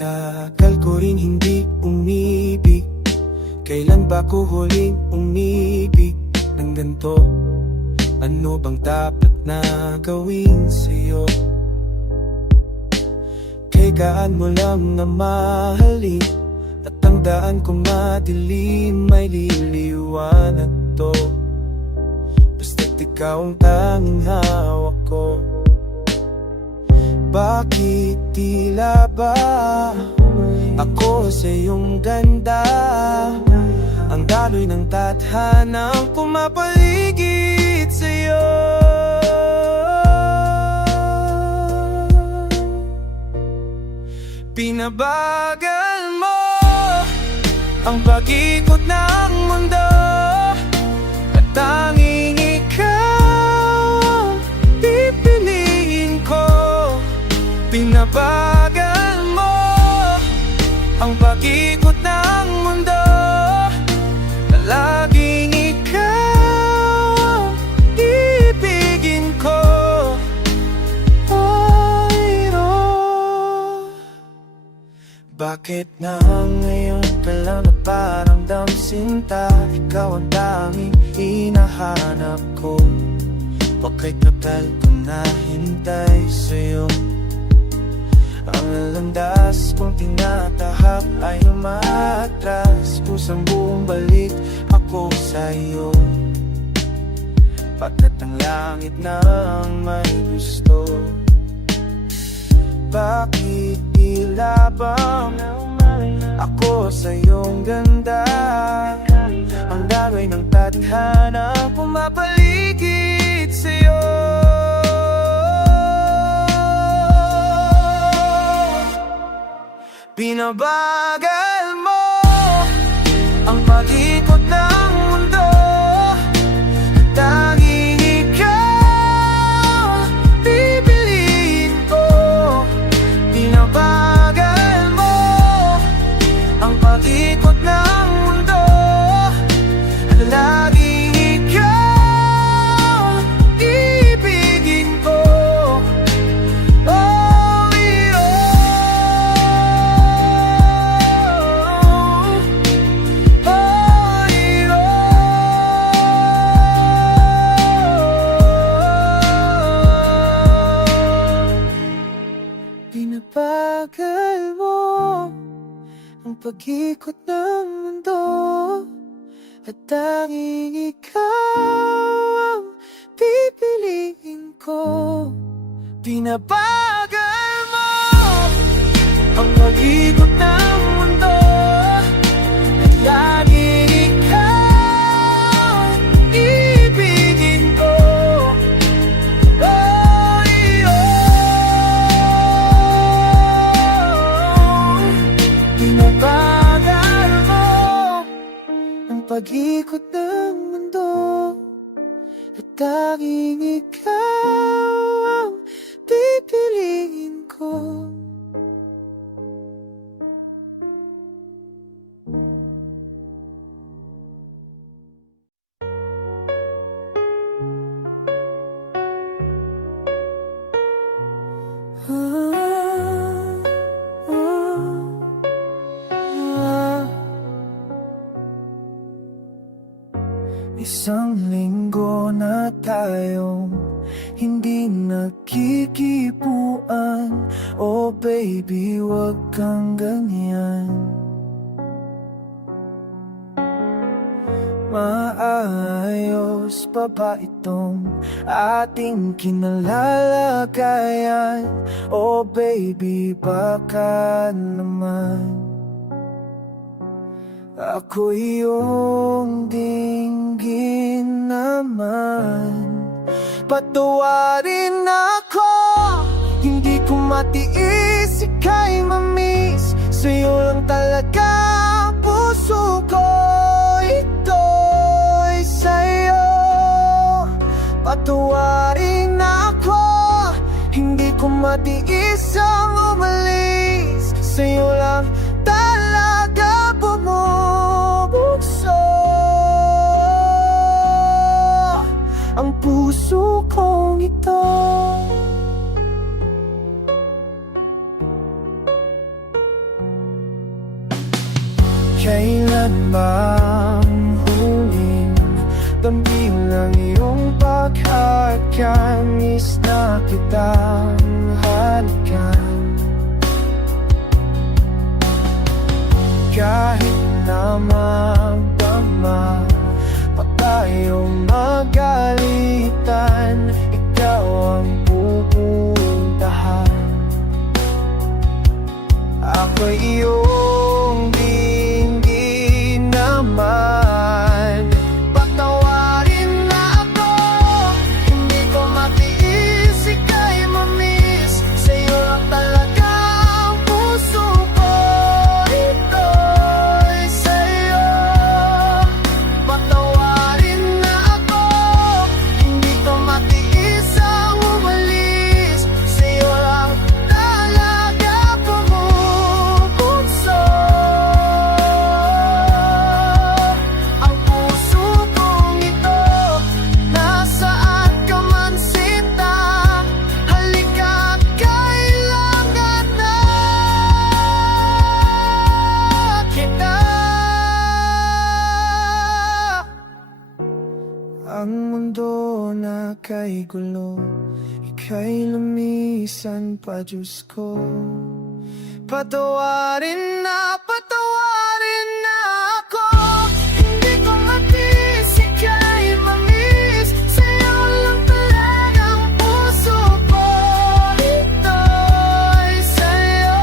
Tagal ko rin hindi umibig. Kailan ba ko huling umibig ng ganito? Ano bang dapat na gawin sa'yo? Kay gaan mo lang na mahalin, at ang daan ko madilim, may liliwanag to. Basta't ikaw ang tanging hawak ko. Bakit tila ba ako sa iyong ganda? Ang daloy ng tadhanang pumapaligid sa'yo. Pinabagal mo ang pag-ikot ng mundo, at tanging ikaw pipiliin ko. Pinabagal mo ang pag-ikot ng mundo, na laging ikaw ibigin ko. Bakit na ngayon ka lang naparamdam sinta? Ikaw ang tanging hinahanap ko. Bakit tagal ko nahintay sa'yo? Ang landas kong tinatahak ay umatras. Kusang buong balik ako sa'yo. Pagkat ang langit nang may gusto. Bakit tila bang ako sa iyong ganda? Ang daloy ng tadhanang pumapaligid sa'yo. Pinabagal mo ang pag-ikot ng mundo, tanging ikaw pipiliin ko. Pinabagal mo ang pag-ikot ng mundo, laging ikaw ibigin ko. Pinabagal mo ang pag-ikot ng mundo, at tanging ikaw ang pipiliin ko. Pinabagal mo ang pag-ikot ng mundo, at laging ikaw ibigin ko. Pinabagal mo ang pag-ikot ng mundo, at tanging ikaw ang pipiliin ko. Isang linggo na tayong hindi nagkikipuan. Oh baby, wag kang ganyan. Maayos pa ba itong ating kinalalagayan? Oh baby, baka naman ako iyong dinggin naman. Patawarin ako, hindi ko matiis, ika'y mamiss. Sa'yo lang talaga puso ko, ito'y sa'yo. Patawarin ako, hindi ko matiis ang umalis. Sa'yo lang talaga bumubukso ang puso kong ito. kailan mahuling dambilang iyong pagkakanis na kitang halikan. Kahit na magdama pa tayong magalitan, ikaw ang pupuntahan. Ako'y iyong dinggin naman. Patawarin na ako, hindi ko matiis, ika'y mamiss. Sa'yo lang talaga ang puso ko, ito'y sa'yo. Patawarin na ako, hindi ko matiis ang umalis. Sa'yo lang talaga pumupukso ang puso kong ito. Nasaan ka man, sinta, halika, kailangan na kita. Ang mundo na kay gulo, ika'y lumisan pa, Diyos ko. Patawarin na ako, hindi ko matiis, ika'y mamiss. Sa'yo lang talaga ang puso ko, ito'y sa'yo.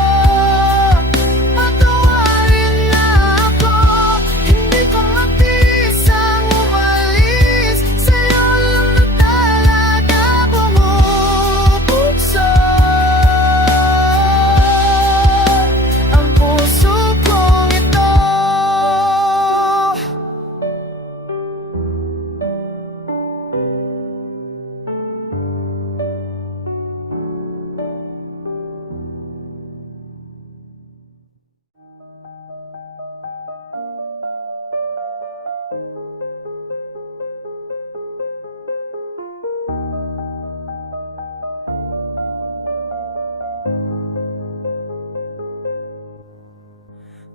Patawarin na ako, hindi ko matiis ang umalis. Sa'yo lang na talaga pumupukso ang puso kong ito.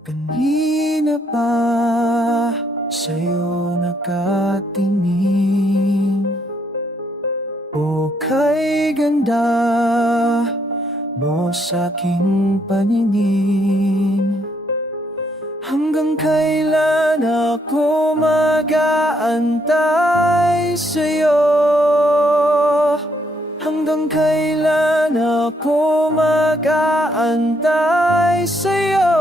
Kanina pa sa'yo nakatingin, o kay ganda mo sa'king paningin. Hanggang kailan ako mag-aantay sa'yo? Hanggang kailan ako mag-aantay sa'yo?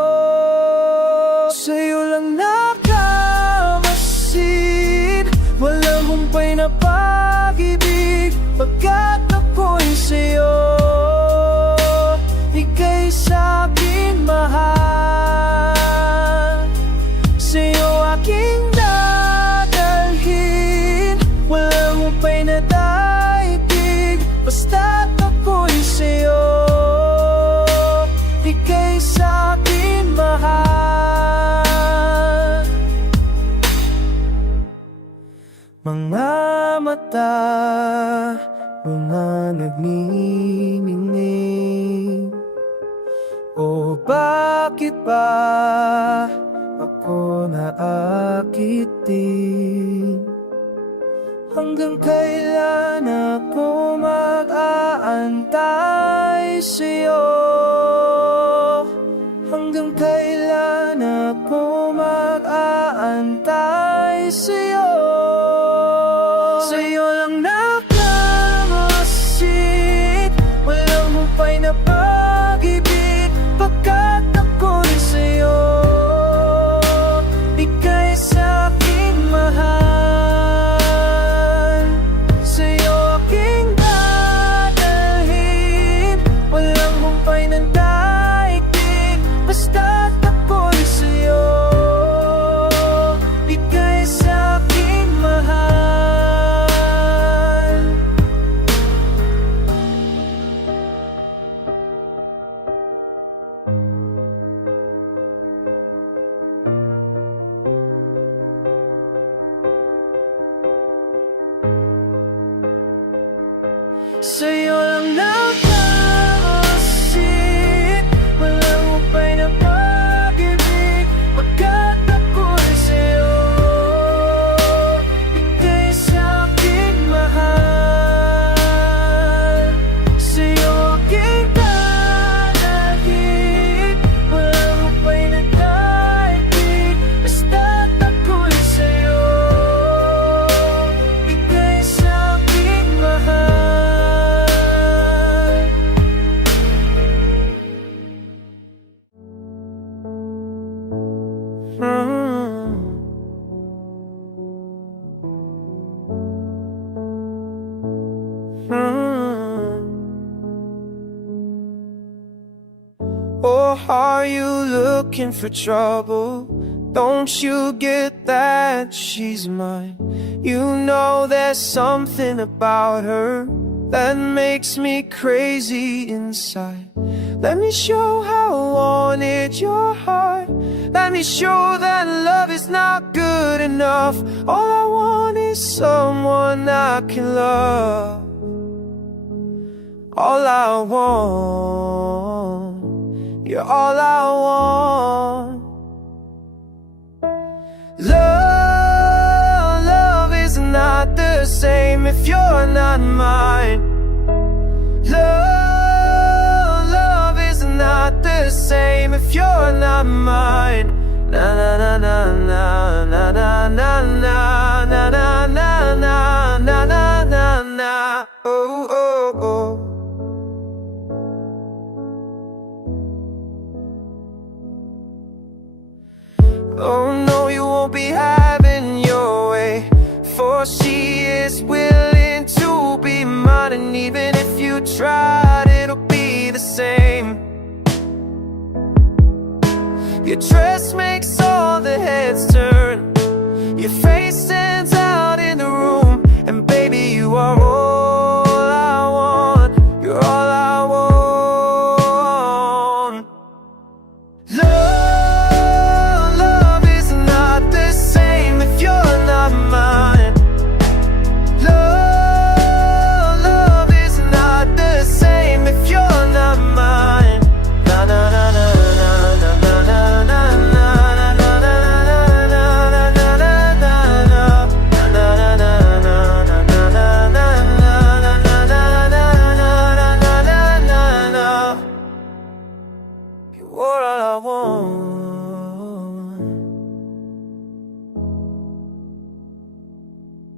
Sa'yo lang nakamasid, walang humpay na pag-ibig, pagkat ako'y sa'yo. Ika'y sa'kin mahal, sa'yo aking dadalhin, walang humpay na daigdig, basta't ako'y sa'yo. Ika'y sa'kin mahal. Mga mata mo na nagniningning, o bakit ba ako naakitin? Hanggang kailan ako mag-aantay sa'yo? Hanggang kailan ako mag-aantay sa'yo? Sa'yo lang nakamasid, walang humpay na pag-ibig, pagkat ako'y sa'yo. Ika'y sa'king mahal, sa'yo aking dadalhin, walang humpay na daigdig, basta't ako'y sa'yo. Ika'y sa'king mahal. Sa'yo lang nakamasid, walang humpay na pag-ibig, pagkat Mm. Mm. Or are you looking for trouble? Don't you get that she's mine? You know there's something about her that makes me crazy inside. Let me show how I wanted your heart. Let me show that love is not good enough. All I want is someone I can love. All I want, you're all I want. Love is not the same if you're not mine. Love is not the same if you're not mine. Na na na na na na na na na na na na na na na na. Oh oh oh. Oh no, you won't be having your way, for she is willing to be mine. And even if you tried, it'll be the same. Your dress makes all the heads turn, your face stands out in the room, and baby, you are all I want. You're all I want. Love is not the same if you're not mine. Love is not the same if you're not mine. Na na na na na na na na na na na. You're all I want.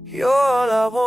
You're all I want.